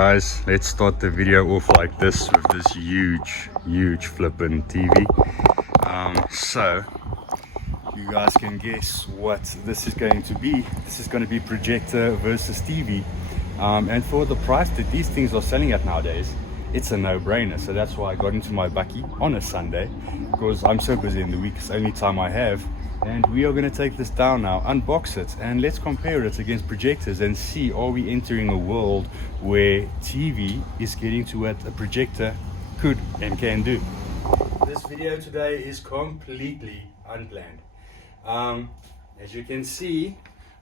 guys, let's start the video off like this with this huge flippin' TV. So you guys can guess what this is going to be. This is going to be projector versus TV, and for the price that these things are selling at nowadays, it's a no-brainer. So that's why I got into my bucky on a Sunday, because I'm so busy in the week. It's the only time I have. And we are going to take this down now, unbox it, and let's compare it against projectors and see, are we entering a world where TV is getting to what a projector could and can do. This video today is completely unplanned. As you can see,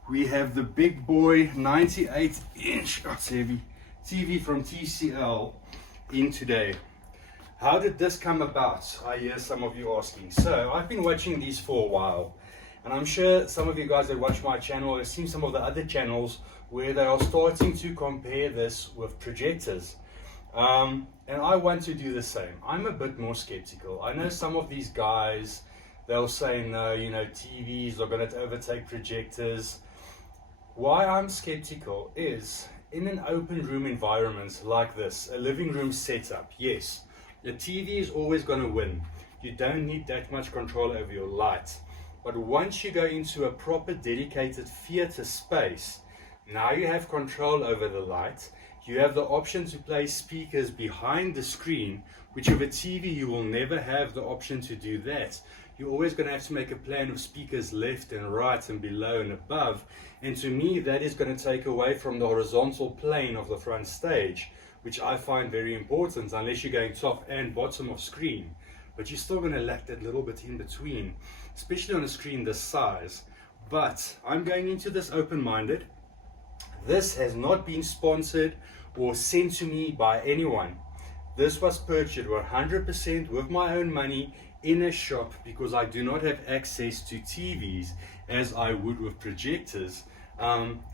we have the big boy 98-inch heavy TV from TCL in today. How did this come about? I hear some of you asking. So I've been watching these for a while, and I'm sure some of you guys that watch my channel have seen some of the other channels where they are starting to compare this with projectors. And I want to do the same. I'm a bit more skeptical. I know some of these guys, they'll say, no, you know, TVs are going to overtake projectors. Why I'm skeptical is in an open room environment like this, a living room setup, yes, the TV is always going to win. You don't need that much control over your light. But once you go into a proper dedicated theater space, now you have control over the light. You have the option to place speakers behind the screen, which with a TV you will never have the option to do that. You're always going to have to make a plan of speakers left and right and below and above. And to me, that is going to take away from the horizontal plane of the front stage, which I find very important, unless you're going top and bottom of screen. But you're still going to lack that little bit in between, especially on a screen this size. But I'm going into this open-minded. This has not been sponsored or sent to me by anyone. This was purchased 100% with my own money in a shop, because I do not have access to TVs as I would with projectors.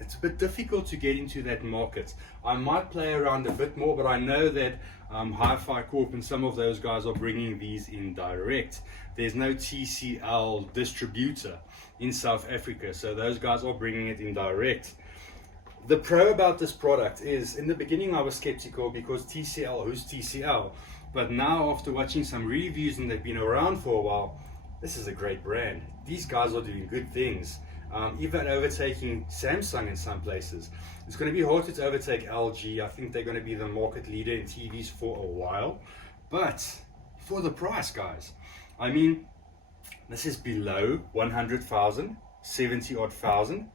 It's a bit difficult to get into that market. I might play around a bit more, but I know that Hi-Fi Corp and some of those guys are bringing these in direct. There's no TCL distributor in South Africa, so those guys are bringing it in direct. The pro about this product is, in the beginning I was skeptical because TCL, who's TCL? But now, after watching some reviews and they've been around for a while, this is a great brand. These guys are doing good things. Even overtaking Samsung in some places. It's going to be hard to overtake LG. I think they're going to be the market leader in TVs for a while. But for the price, guys, I mean, this is below 100,000, 70-odd thousand.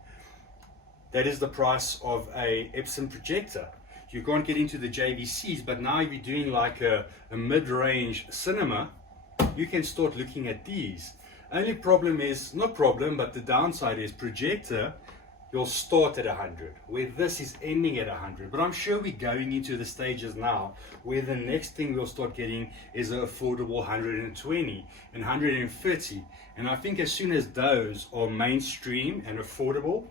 That is the price of a Epson projector. You can't get into the JVCs, but now if you're doing like a mid-range cinema, you can start looking at these. Only problem is, not problem, but the downside is projector, you'll start at 100, where this is ending at 100. But I'm sure we're going into the stages now where the next thing we'll start getting is an affordable 120 and 130. And I think as soon as those are mainstream and affordable,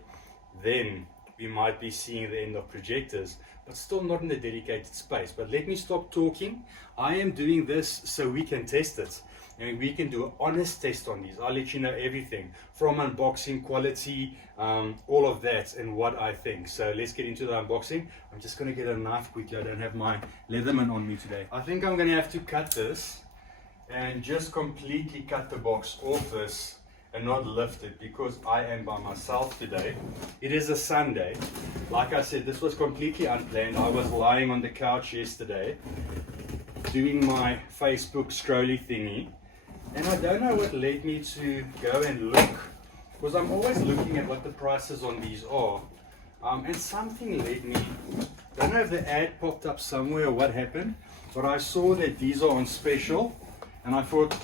then we might be seeing the end of projectors, but still not in a dedicated space. But let me stop talking. I am doing this so we can test it. And we can do an honest test on these. I'll let you know everything from unboxing, quality, all of that, and what I think. So let's get into the unboxing. I'm just going to get a knife quickly. I don't have my Leatherman on me today. I think I'm going to have to cut this and just completely cut the box off this and not lift it, because I am by myself today. It is a Sunday. Like I said, this was completely unplanned. I was lying on the couch yesterday doing my Facebook scrolly thingy. And I don't know what led me to go and look, because I'm always looking at what the prices on these are. And something led me, I don't know if the ad popped up somewhere or what happened, but I saw that these are on special, and I thought,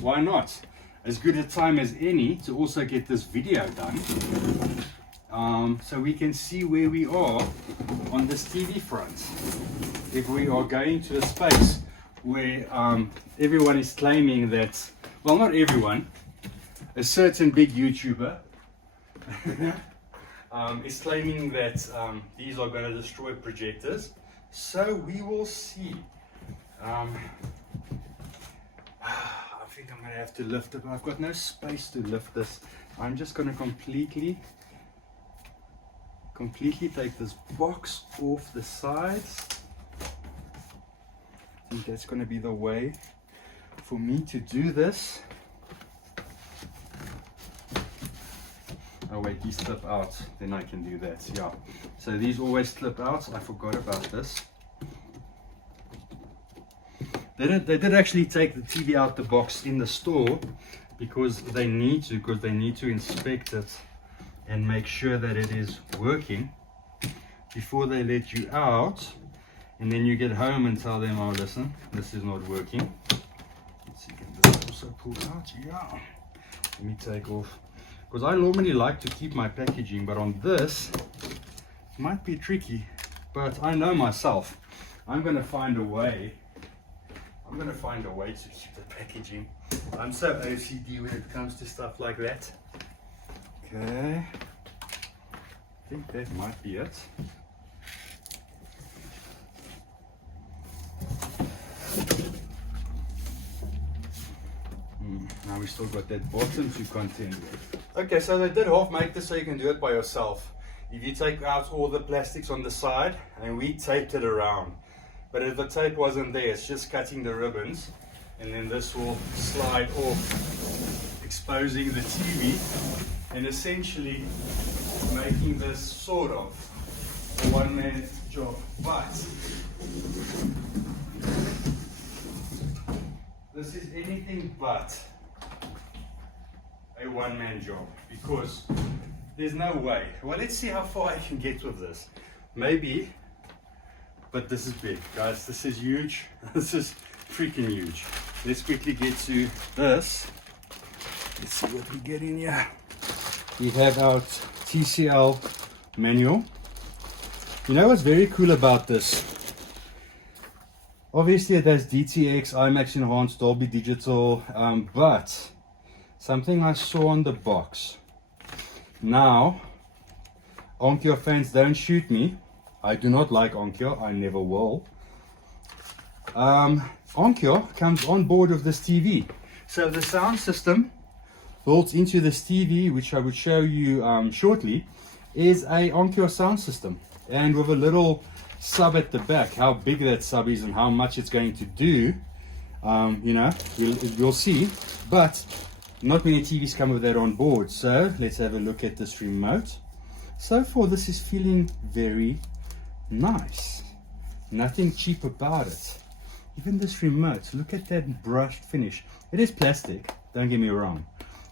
why not? As good a time as any to also get this video done, so we can see where we are on this TV front. If we are going to a space where everyone is claiming that, well, not everyone, a certain big YouTuber is claiming that these are going to destroy projectors. So we will see. I think I'm going to have to lift it, but I've got no space to lift this. I'm just going to completely completely take this box off the sides. I think that's going to be the way for me to do this. Oh wait, these slip out, then I can do that. Yeah, so these always slip out. I forgot about this. They did actually take the TV out the box in the store because they need to inspect it and make sure that it is working before they let you out. And then you get home and tell them, oh listen, this is not working. Let's see, can this also pull out? Yeah. Let me take off, because I normally like to keep my packaging, but on this it might be tricky. But I know myself, I'm going to find a way. I'm going to find a way to keep the packaging. I'm so OCD when it comes to stuff like that. Okay, I think that might be it. Now we still got that bottom to contend with. Okay, so they did half make this so you can do it by yourself. If you take out all the plastics on the side, and we taped it around. But if the tape wasn't there, it's just cutting the ribbons, and then this will slide off, exposing the TV, and essentially making this sort of a one-man job. But this is anything but a one-man job, because there's no way. Well, let's see how far I can get with this. Maybe, but this is big, guys. This is huge. This is freaking huge. Let's quickly get to this. Let's see what we get in here. We have our TCL manual. You know what's very cool about this? Obviously it has DTX, IMAX Enhanced, Dolby Digital, but something I saw on the box. Now, Onkyo fans, don't shoot me. I do not like Onkyo, I never will. Onkyo comes on board of this TV. So the sound system built into this TV, which I would show you shortly, is a Onkyo sound system. And with a little sub at the back, how big that sub is and how much it's going to do, you know, we'll see. But not many TVs come with that on board. So let's have a look at this remote. So far this is feeling very nice. Nothing cheap about it. Even this remote, look at that brushed finish. It is plastic, don't get me wrong,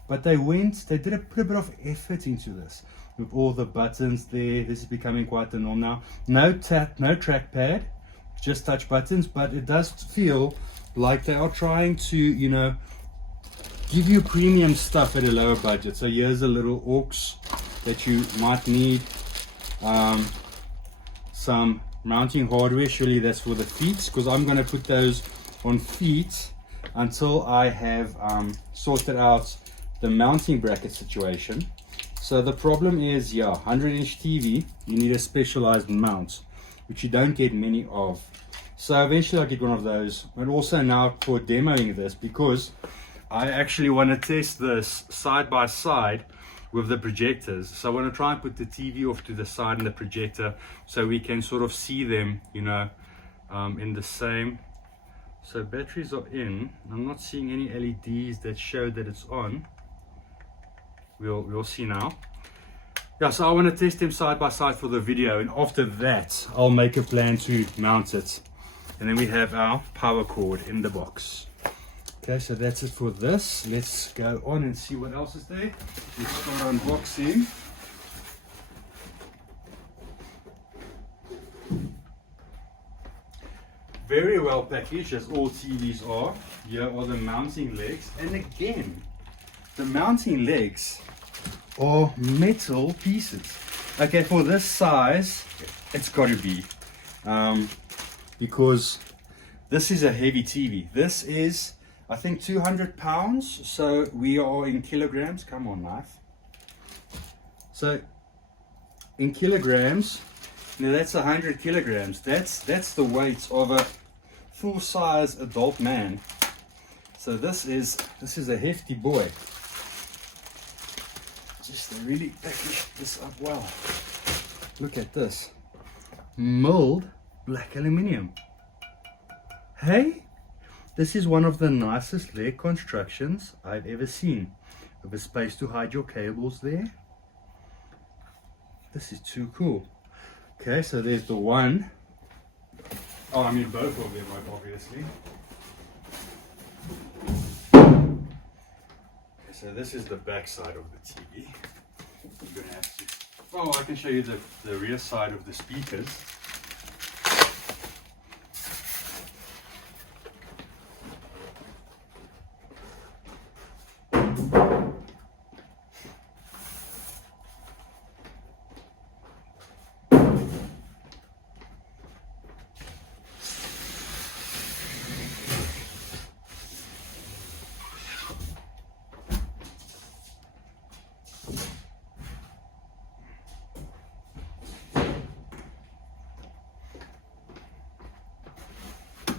but they put a bit of effort into this. With all the buttons there, this is becoming quite the norm now. No tap, no trackpad, just touch buttons, but it does feel like they are trying to, you know, give you premium stuff at a lower budget. So here's a little aux that you might need. Some mounting hardware, surely that's for the feet, because I'm going to put those on feet until I have sorted out the mounting bracket situation. So the problem is, yeah, 100-inch TV, you need a specialized mount, which you don't get many of. So eventually I'll get one of those. And also now for demoing this, because I actually want to test this side by side with the projectors. So I want to try and put the TV off to the side and the projector so we can sort of see them, you know, in the same. So batteries are in. I'm not seeing any LEDs that show that it's on. We'll see now. Yeah, so I want to test them side by side for the video, and after that I'll make a plan to mount it. And then we have our power cord in the box. Okay, so that's it for this. Let's go on and see what else is there. Let's start unboxing. Very well packaged, as all TVs are. Here are the mounting legs, and again, the mounting legs are metal pieces. Okay, for this size, it's got to be, because this is a heavy TV. This is, I think, 200 pounds. So we are in kilograms. Come on, knife. So in kilograms, now that's 100 kilograms. That's the weight of a full-size adult man. So this is a hefty boy. Just to really package this up well. Look at this. Milled black aluminium. Hey, this is one of the nicest leg constructions I've ever seen. With a space to hide your cables there. This is too cool. Okay, so there's the one. Oh, I mean both of them, obviously. Okay, so this is the back side of the TV. You're gonna have to. Oh, I can show you the rear side of the speakers.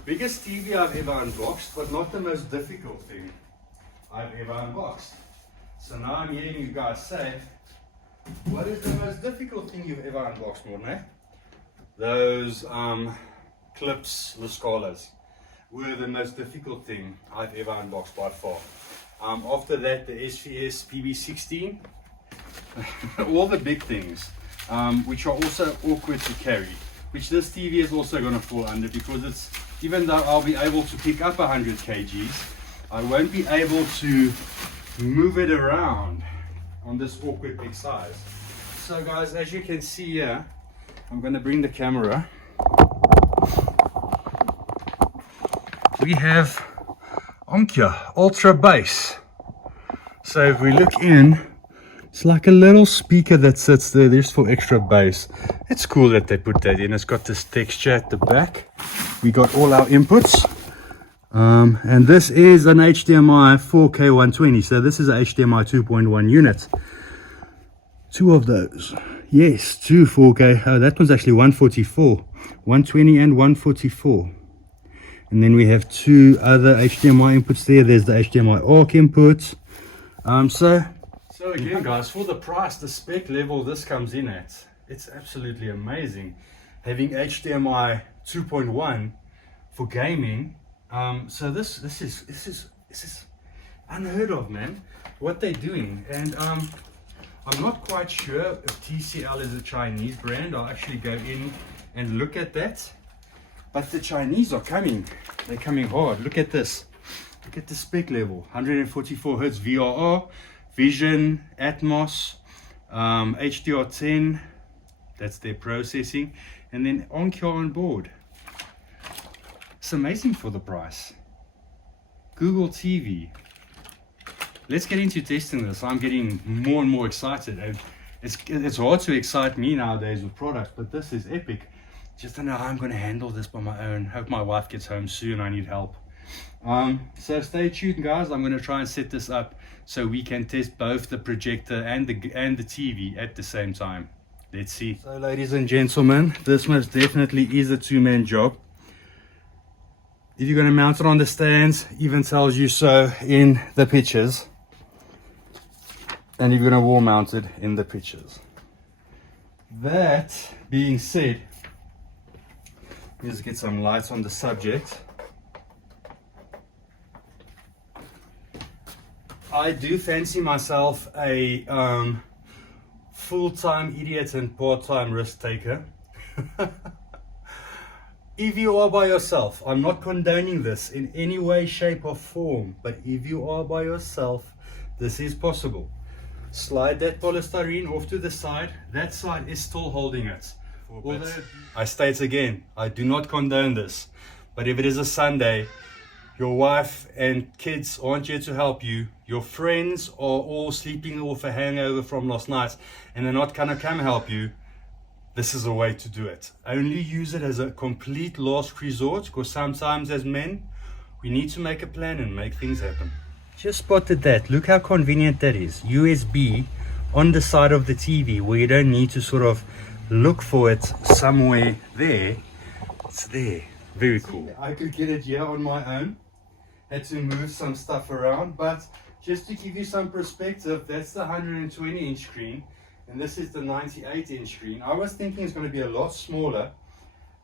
Biggest TV I've ever unboxed, but not the most difficult thing I've ever unboxed. So now I'm hearing you guys say, what is the most difficult thing you've ever unboxed, Morne? Those clips, the Scalas, were the most difficult thing I've ever unboxed by far. After that, the SVS PB16, all the big things, which are also awkward to carry, which this TV is also going to fall under, because it's, even though I'll be able to pick up 100 kgs, I won't be able to move it around on this awkward big size. So guys, as you can see here, I'm going to bring the camera. We have Onkyo Ultra Bass. So if we look in, it's like a little speaker that sits there. There's for extra bass. It's cool that they put that in. It's got this texture at the back. We got all our inputs. And this is an HDMI 4K 120. So this is a HDMI 2.1 unit. Two of those. Yes, two 4K. Oh, that one's actually 144. 120 and 144. And then we have two other HDMI inputs there. There's the HDMI ARC input. So again guys, for the price, the spec level this comes in at, it's absolutely amazing. Having HDMI 2.1 for gaming, so this is unheard of, man, what they're doing. And I'm not quite sure if TCL is a Chinese brand. I'll actually go in and look at that. But the Chinese are coming. They're coming hard. Look at this. Look at the spec level. 144 Hz VRR, Vision, Atmos, HDR10. That's their processing. And then Onkyo on board. It's amazing for the price. Google TV. Let's get into testing this. I'm getting more and more excited. And it's hard to excite me nowadays with products, but this is epic. Just don't know how I'm going to handle this by my own. Hope my wife gets home soon. I need help. So stay tuned, guys. I'm going to try and set this up so we can test both the projector and the TV at the same time. Let's see. So ladies and gentlemen, this most definitely is a two-man job. If you're going to mount it on the stands, even tells you so in the pictures. And if you're going to wall mount it in the pictures. That being said, let's get some lights on the subject. I do fancy myself a full-time idiot and part-time risk taker. If you are by yourself, I'm not condoning this in any way, shape or form, but if you are by yourself, this is possible. Slide that polystyrene off to the side. That side is still holding it. Although, I state again, I do not condone this, but if it is a Sunday, your wife and kids aren't here to help you, your friends are all sleeping off a hangover from last night and they're not gonna come help you, this is a way to do it. Only use it as a complete last resort, because sometimes as men, we need to make a plan and make things happen. Just spotted that. Look how convenient that is. USB on the side of the TV where you don't need to sort of look for it somewhere there. It's there. Very cool. I could get it here on my own. Had to move some stuff around, but just to give you some perspective, that's the 120-inch screen. and this is the 98-inch screen. I was thinking it's going to be a lot smaller.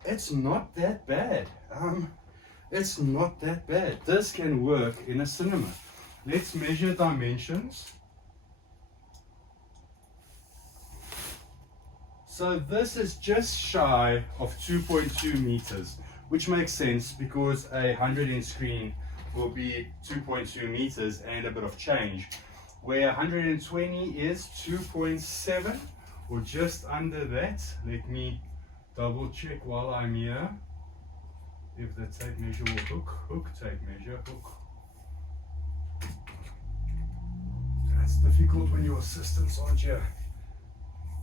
It's not that bad. It's not that bad. This can work in a cinema. Let's measure dimensions. So this is just shy of 2.2 meters, which makes sense because a 100-inch screen will be 2.2 meters and a bit of change, where 120 is 2.7 or just under that. Let me double check while I'm here if the tape measure will hook tape measure, hook. That's difficult when your assistants aren't here.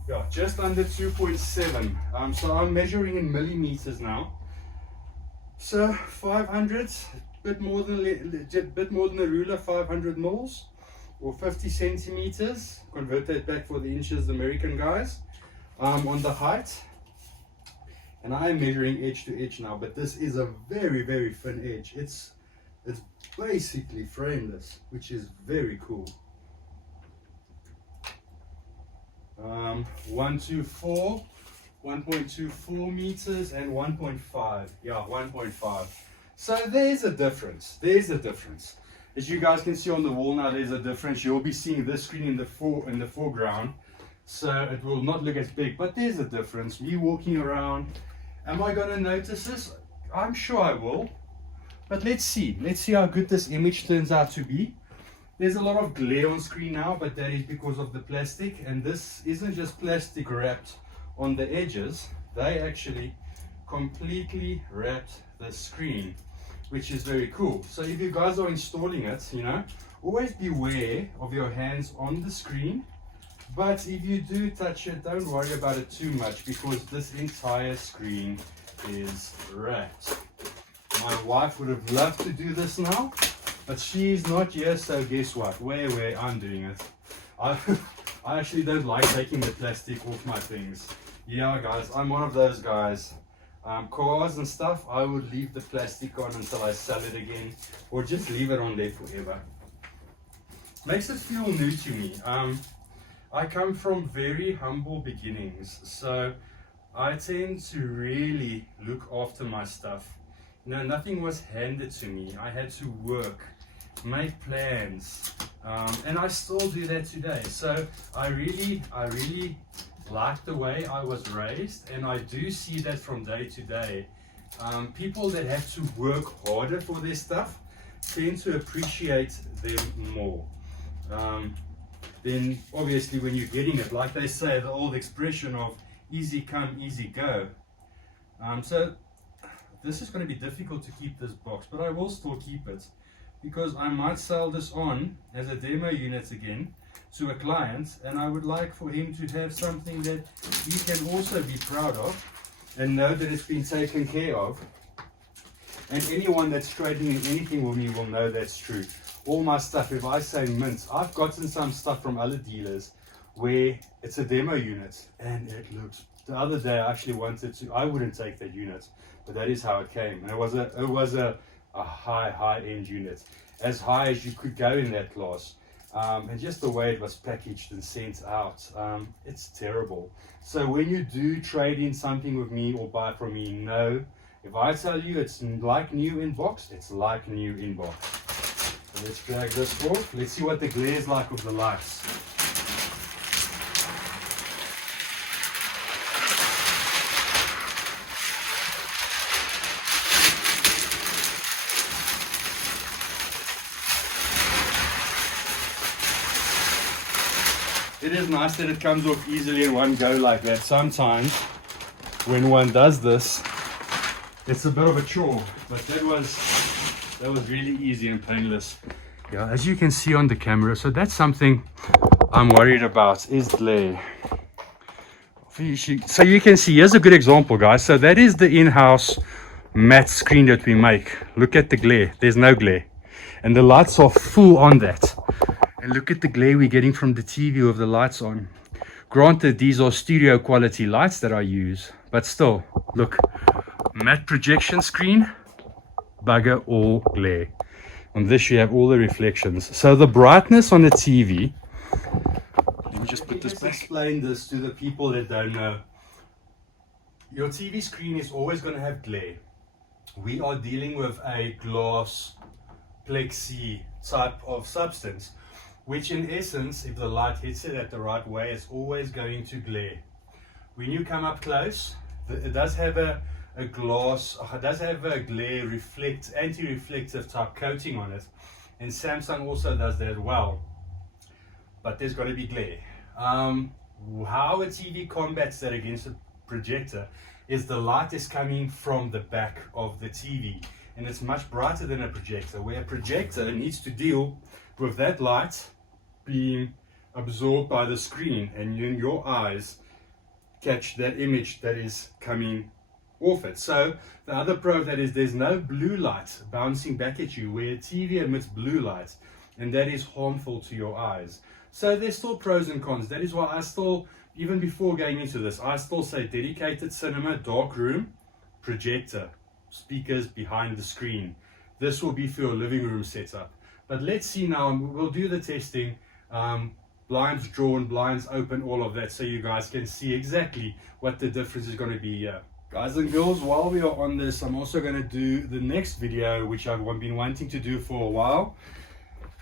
Yeah, just under 2.7. So I'm measuring in millimeters now. So 500, bit more than a ruler, 500 mils or 50 centimeters. Convert that back for the inches, the American guys. On the height, and I am measuring edge to edge now, but this is a very, very thin edge. It's basically frameless, which is very cool. 1.24 meters and 1.5. Yeah, 1.5. So there's a difference. There's a difference. As you guys can see on the wall now, there's a difference. You'll be seeing this screen in the foreground, so it will not look as big, but there's a difference. Me walking around, am I going to notice this? I'm sure I will. But let's see how good this image turns out to be. There's a lot of glare on screen now, but that is because of the plastic, and this isn't just plastic wrapped on the edges. They actually completely wrapped the screen, which is very cool. So if you guys are installing it, you know, always beware of your hands on the screen. But if you do touch it, don't worry about it too much, because this entire screen is wrapped. My wife would have loved to do this now, but she's not here, so guess what? Where I'm doing it. I actually don't like taking the plastic off my things. Yeah, guys, I'm one of those guys. Cars and stuff, I would leave the plastic on until I sell it again, or just leave it on there forever. Makes it feel new to me. I come from very humble beginnings, so I tend to really look after my stuff. You know, nothing was handed to me. I had to work, make plans, and I still do that today. So I really like the way I was raised, and I do see that from day to day. People that have to work harder for their stuff tend to appreciate them more. Then obviously when you're getting it, like they say, the old expression of easy come, easy go. So this is going to be difficult to keep this box, but I will still keep it, because I might sell this on as a demo unit again to a client, and I would like for him to have something that he can also be proud of and know that it's been taken care of. And anyone that's trading in anything with me will know that's true. All my stuff, if I say mint, I've gotten some stuff from other dealers where it's a demo unit and it looks, the other day I actually wanted to, I wouldn't take that unit, but that is how it came. And it was a high-end unit, as high as you could go in that class. And just the way it was packaged and sent out, it's terrible. So when you do trade in something with me or buy from me, know, if I tell you it's like new in box, it's like new in box. So let's drag this off. Let's see what the glare is like with the lights. It is nice that it comes off easily in one go like that. Sometimes when one does this, it's a bit of a chore, but that was really easy and painless. Yeah, as you can see on the camera, so that's something I'm worried about, is glare. So you can see, here's a good example, guys. So that is the in-house matte screen that we make. Look at the glare. There's no glare, and the lights are full on that. And look at the glare we're getting from the TV with the lights on. Granted, these are studio quality lights that I use, but still, look, matte projection screen, bugger all glare. On this you have all the reflections. So the brightness on the TV, me just put this back. Explain this to the people that don't know. Your TV screen is always going to have glare. We are dealing with a glass plexi type of substance, which in essence, if the light hits it at the right way, it's always going to glare. When you come up close, it does have a glass, it does have a glare anti-reflective type coating on it, and Samsung also does that well, but there's got to be glare. How a TV combats that against a projector is the light is coming from the back of the TV, and it's much brighter than a projector, where a projector needs to deal with that light being absorbed by the screen, and in your eyes catch that image that is coming off it. So the other pro of that is there's no blue light bouncing back at you, where a TV emits blue light, and that is harmful to your eyes. So there's still pros and cons. That is why I still, even before going into this, I still say dedicated cinema, dark room, projector, speakers behind the screen. This will be for your living room setup. But let's see now, we'll do the testing. Blinds drawn, blinds open, all of that, so you guys can see exactly what the difference is going to be here. Guys and girls, while we are on this, I'm also going to do the next video, which I've been wanting to do for a while.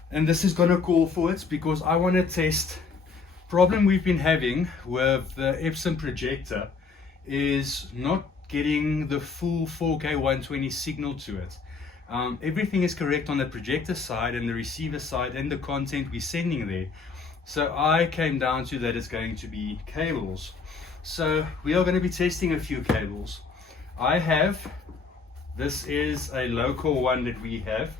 And this is going to call for it because I want to test. Problem we've been having with the Epson projector is not getting the full 4K 120 signal to it. Everything is correct on the projector side and the receiver side and the content we're sending there. So I came down to that it's going to be cables. So we are going to be testing a few cables. This is a local one that we have.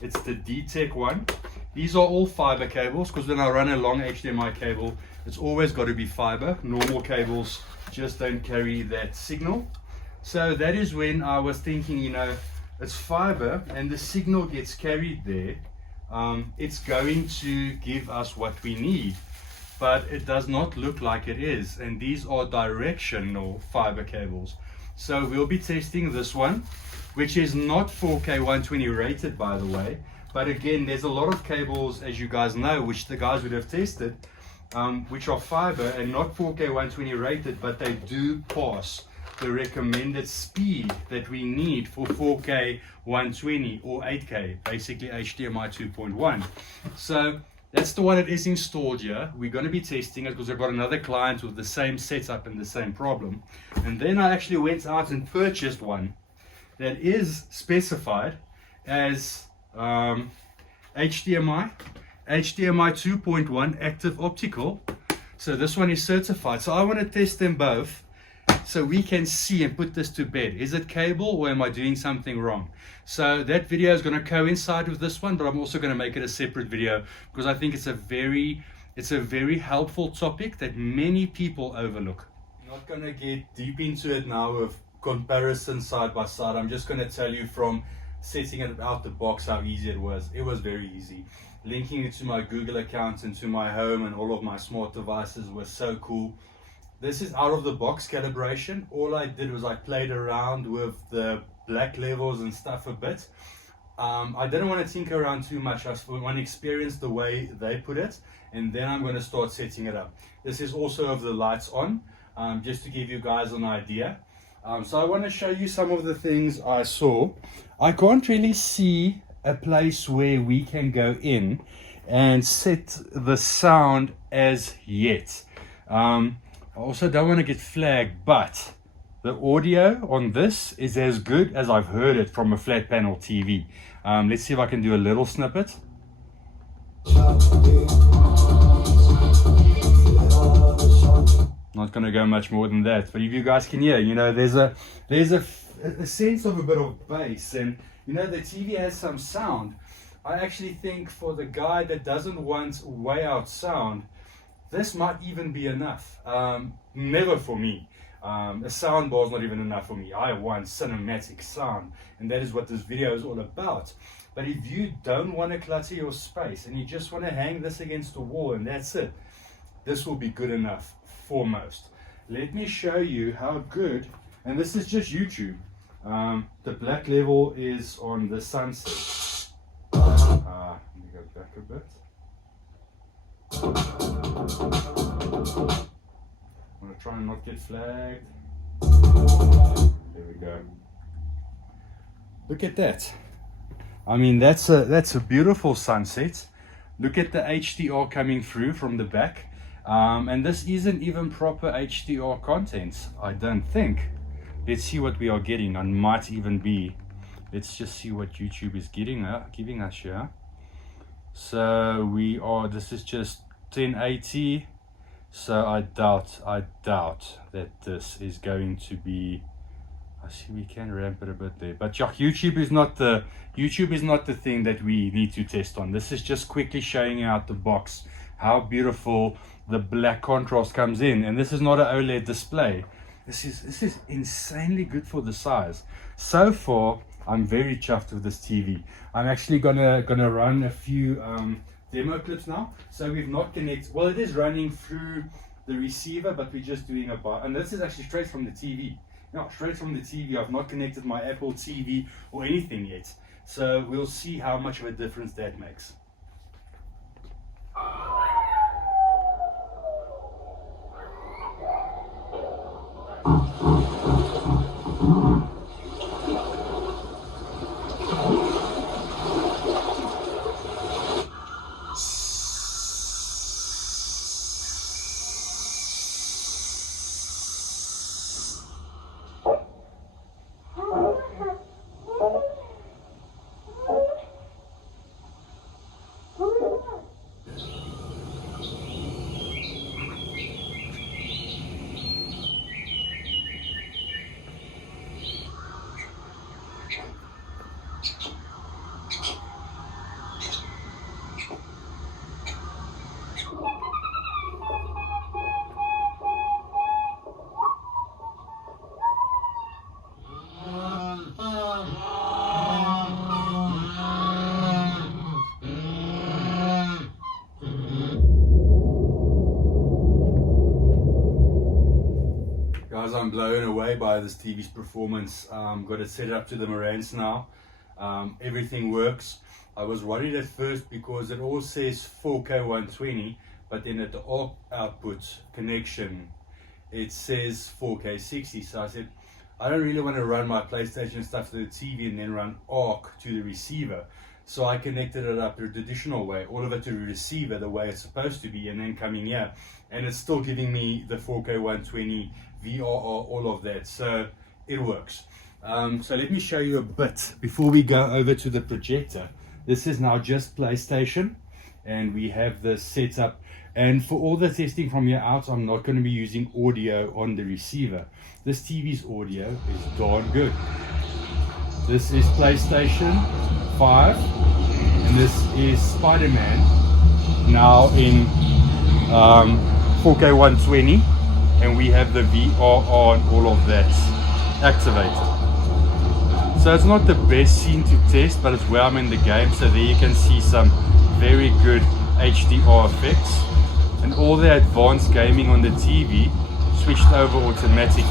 It's the D-Tech one. These are all fiber cables, because when I run a long HDMI cable, it's always got to be fiber. Normal cables just don't carry that signal. So that is when I was thinking, you know, it's fiber and the signal gets carried there. It's going to give us what we need, but it does not look like it is, and these are directional fiber cables. So we'll be testing this one, which is not 4K 120 rated, by the way, but again, there's a lot of cables, as you guys know, which the guys would have tested, which are fiber and not 4K 120 rated, but they do pass the recommended speed that we need for 4K 120 or 8K, basically HDMI 2.1. So that's the one that is installed here. We're going to be testing it because I've got another client with the same setup and the same problem. And then I actually went out and purchased one that is specified as HDMI 2.1 active optical. So this one is certified. So I want to test them both, so we can see and put this to bed. Is it cable or am I doing something wrong? So that video is going to coincide with this one, but I'm also going to make it a separate video because I think it's a very helpful topic that many people overlook. I'm not going to get deep into it now with comparison side by side. I'm just going to tell you from setting it out the box how easy it was. It was very easy. Linking it to my Google account and to my home and all of my smart devices was so cool. This is out of the box calibration. All I did was I played around with the black levels and stuff a bit. I didn't want to tinker around too much. I want to experience the way they put it, and then I'm going to start setting it up. This is also of the lights on, just to give you guys an idea. So I want to show you some of the things I saw. I can't really see a place where we can go in and set the sound as yet. I also don't want to get flagged, but the audio on this is as good as I've heard it from a flat panel TV. Let's see if I can do a little snippet. Not going to go much more than that, but if you guys can hear, you know, there's a sense of a bit of bass, and you know, the TV has some sound. I actually think for the guy that doesn't want way out sound, this might even be enough. Never for me. A sound bar is not even enough for me. I want cinematic sound, and that is what this video is all about. But if you don't want to clutter your space and you just want to hang this against the wall and that's it, this will be good enough for most. Let me show you how good, and this is just YouTube. The black level is on the sunset. Let me go back a bit. try and not get flagged. There we go. Look at that. I mean, that's a beautiful sunset. Look at the HDR coming through from the back. And this isn't even proper HDR content, I don't think. Let's see what we are getting. And might even be, let's just see what YouTube is giving us here. So this is just 1080. So I doubt that this is going to be, I see we can ramp it a bit there, but yeah, YouTube is not the thing that we need to test on. This is just quickly showing out the box how beautiful the black contrast comes in. And this is not an OLED display. This is insanely good for the size. So far, I'm very chuffed with this TV. I'm actually gonna run a few demo clips now. So we've not connected, well, it is running through the receiver, but we're just doing and this is actually straight from the TV. No, straight from the TV. I've not connected my Apple TV or anything yet. So we'll see how much of a difference that makes. Guys, I'm blown away by this TV's performance. Got it set up to the Mornes now. Everything works. I was worried at first because it all says 4K 120, but then at the ARC output connection it says 4K 60. So I said, I don't really want to run my PlayStation stuff to the TV and then run ARC to the receiver. So I connected it up the traditional way, all of it to the receiver the way it's supposed to be, and then coming here, and it's still giving me the 4K 120 VRR, all of that. So it works. So let me show you a bit before we go over to the projector. This is now just PlayStation, and we have this set up. And for all the testing from here out, I'm not going to be using audio on the receiver. This TV's audio is darn good. This is PlayStation 5, and this is Spider-Man now in 4K 120, and we have the VRR and all of that activated. So it's not the best scene to test, but it's where I'm in the game. So there you can see some very good HDR effects, and all the advanced gaming on the TV switched over automatically.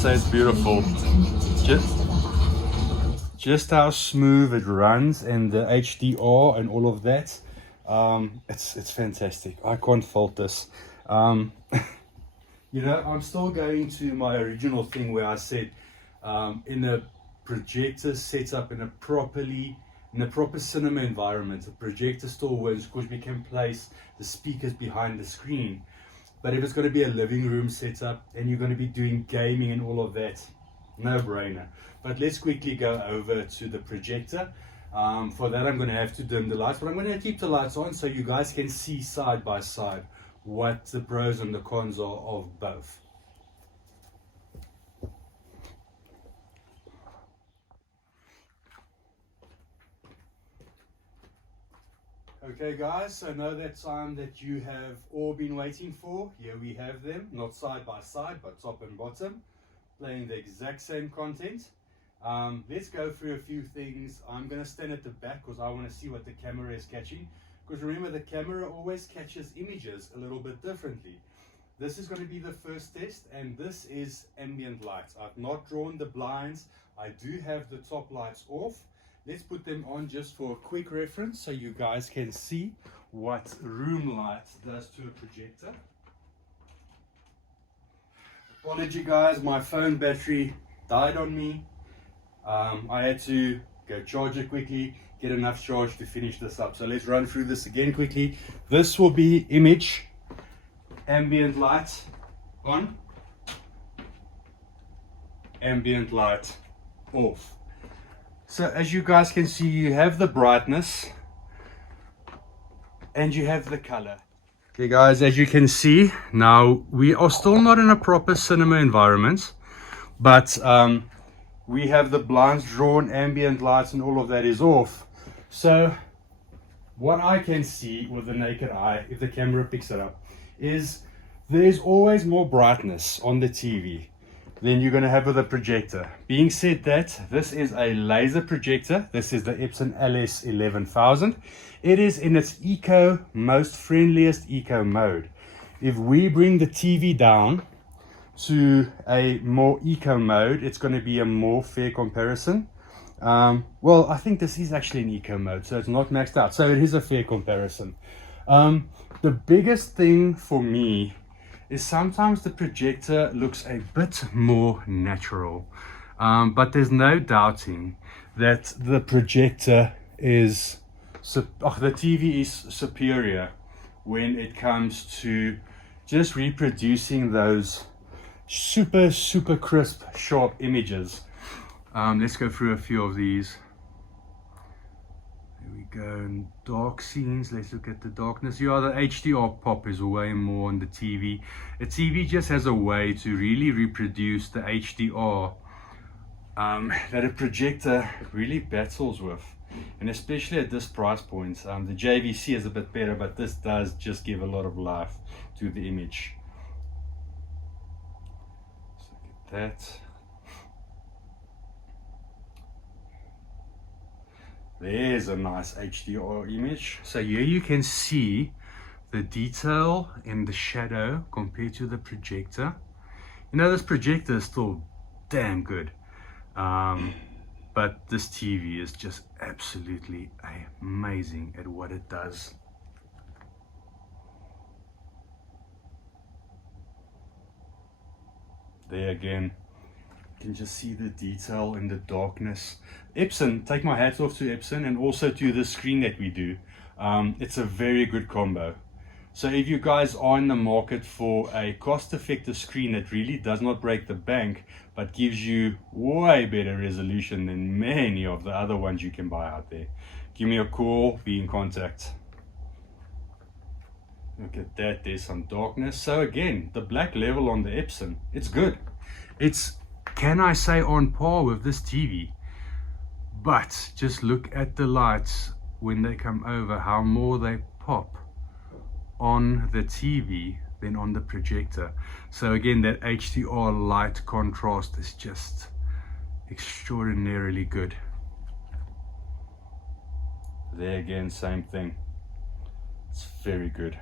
Say it's beautiful. Just how smooth it runs, and the HDR and all of that. It's fantastic. I can't fault this. You know, I'm still going to my original thing where I said in a projector setup in a proper cinema environment, a projector still works because we can place the speakers behind the screen. But if it's going to be a living room setup and you're going to be doing gaming and all of that, no brainer. But let's quickly go over to the projector. For that, I'm going to have to dim the lights, but I'm going to keep the lights on so you guys can see side by side what the pros and the cons are of both. Okay guys, so now that time that you have all been waiting for, here we have them, not side by side but top and bottom, playing the exact same content. Let's go through a few things. I'm going to stand at the back because I want to see what the camera is catching, because remember the camera always catches images a little bit differently. This is going to be the first test, and this is ambient light. I've not drawn the blinds. I do have the top lights off. Let's put them on just for a quick reference so you guys can see what room light does to a projector. Apology guys, my phone battery died on me. I had to go charge it quickly, get enough charge to finish this up. So let's run through this again quickly. This will be image, ambient light on, ambient light off. So as you guys can see, you have the brightness and you have the color. Okay guys, as you can see, now we are still not in a proper cinema environment, but we have the blinds drawn, ambient lights and all of that is off. So what I can see with the naked eye, if the camera picks it up, is there's always more brightness on the TV than you're going to have with a projector. Being said that, this is a laser projector. This is the Epson LS11000. It is in its most friendliest eco mode. If we bring the TV down to a more eco mode, it's going to be a more fair comparison. Well, I think this is actually in eco mode, so it's not maxed out, so it is a fair comparison. The biggest thing for me is sometimes the projector looks a bit more natural, but there's no doubting that the projector is the TV is superior when it comes to just reproducing those super crisp, sharp images. Let's go through a few of these. There we go. And dark scenes, let's look at the darkness. The HDR pop is way more on the TV. A TV just has a way to really reproduce the HDR that a projector really battles with, and especially at this price point. The JVC is a bit better, but this does just give a lot of life to the image. Let's look at that. There's a nice HDR image. So here you can see the detail in the shadow compared to the projector. You know, this projector is still damn good, but this TV is just absolutely amazing at what it does. There again, you can just see the detail in the darkness. Epson, take my hats off to Epson, and also to the screen that we do. It's a very good combo. So if you guys are in the market for a cost-effective screen that really does not break the bank, but gives you way better resolution than many of the other ones you can buy out there, give me a call, be in contact. Look at that, there's some darkness. So again, the black level on the Epson, it's good. It's, can I say, on par with this TV. But just look at the lights when they come over, how more they pop on the TV than on the projector. So again, that HDR light contrast is just extraordinarily good. There again, same thing. It's very good.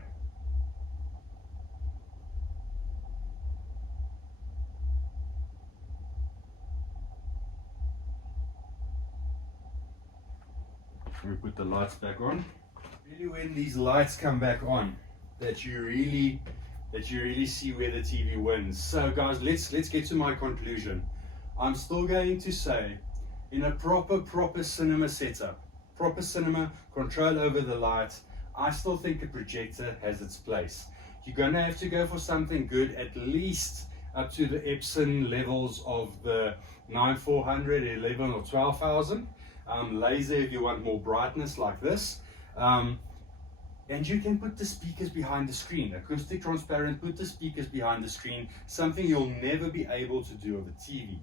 We put the lights back on. Really, when these lights come back on, that you really see where the TV wins. So guys, let's get to my conclusion. I'm still going to say, in a proper cinema setup, proper cinema control over the lights, I still think a projector has its place. You're gonna have to go for something good, at least up to the Epson levels of the 9400, 11 or 12,000. Laser if you want more brightness like this. And you can put the speakers behind the screen, acoustic transparent, put the speakers behind the screen, something you'll never be able to do with a TV.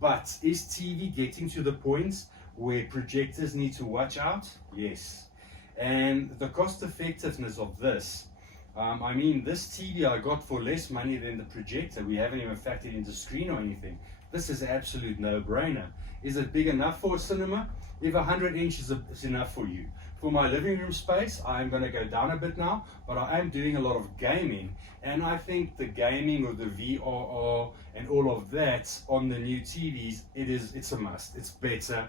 But is TV getting to the point where projectors need to watch out? Yes. And the cost effectiveness of this, I mean, this TV I got for less money than the projector. We haven't even factored in the screen or anything. This is an absolute no-brainer. Is it big enough for a cinema? If 100 inches is enough for you. For my living room space, I'm going to go down a bit now, but I am doing a lot of gaming, and I think the gaming or the VRR and all of that on the new TVs, it's a must. It's better.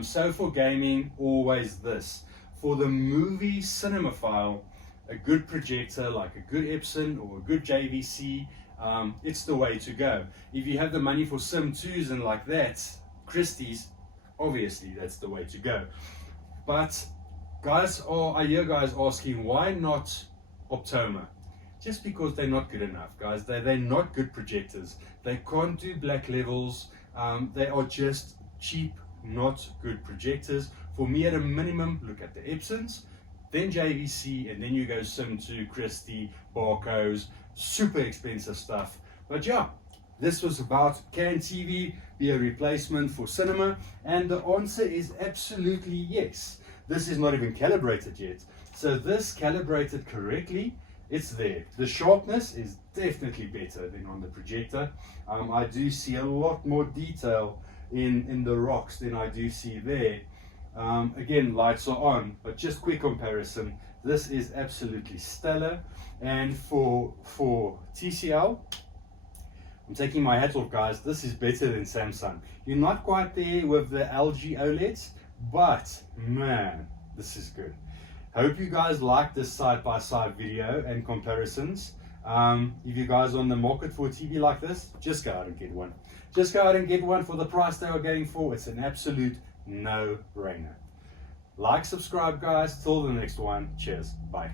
So for gaming, always this. For the movie cinemaphile, a good projector like a good Epson or a good JVC, it's the way to go. If you have the money for Sim 2s and like that, Christie's, obviously that's the way to go. But guys, I hear guys asking, why not Optoma? Just because they're not good enough, guys. They're not good projectors. They can't do black levels. They are just cheap, not good projectors. For me, at a minimum, look at the Epsons, then JVC, and then you go Sim 2, Christie, Barco's, super expensive stuff. But yeah, this was about, can TV be a replacement for cinema? And the answer is absolutely yes. This is not even calibrated yet. So this calibrated correctly, it's there. The sharpness is definitely better than on the projector. I do see a lot more detail in the rocks than I do see there. Again, lights are on, but just quick comparison. This is absolutely stellar. And for TCL, I'm taking my hat off, guys. This is better than Samsung. You're not quite there with the LG OLEDs, but man, this is good. Hope you guys like this side-by-side video and comparisons. If you guys are on the market for a TV like this, just go out and get one. Just go out and get one for the price they are going for. It's an absolute no-brainer. Like, subscribe, guys. Till the next one. Cheers. Bye.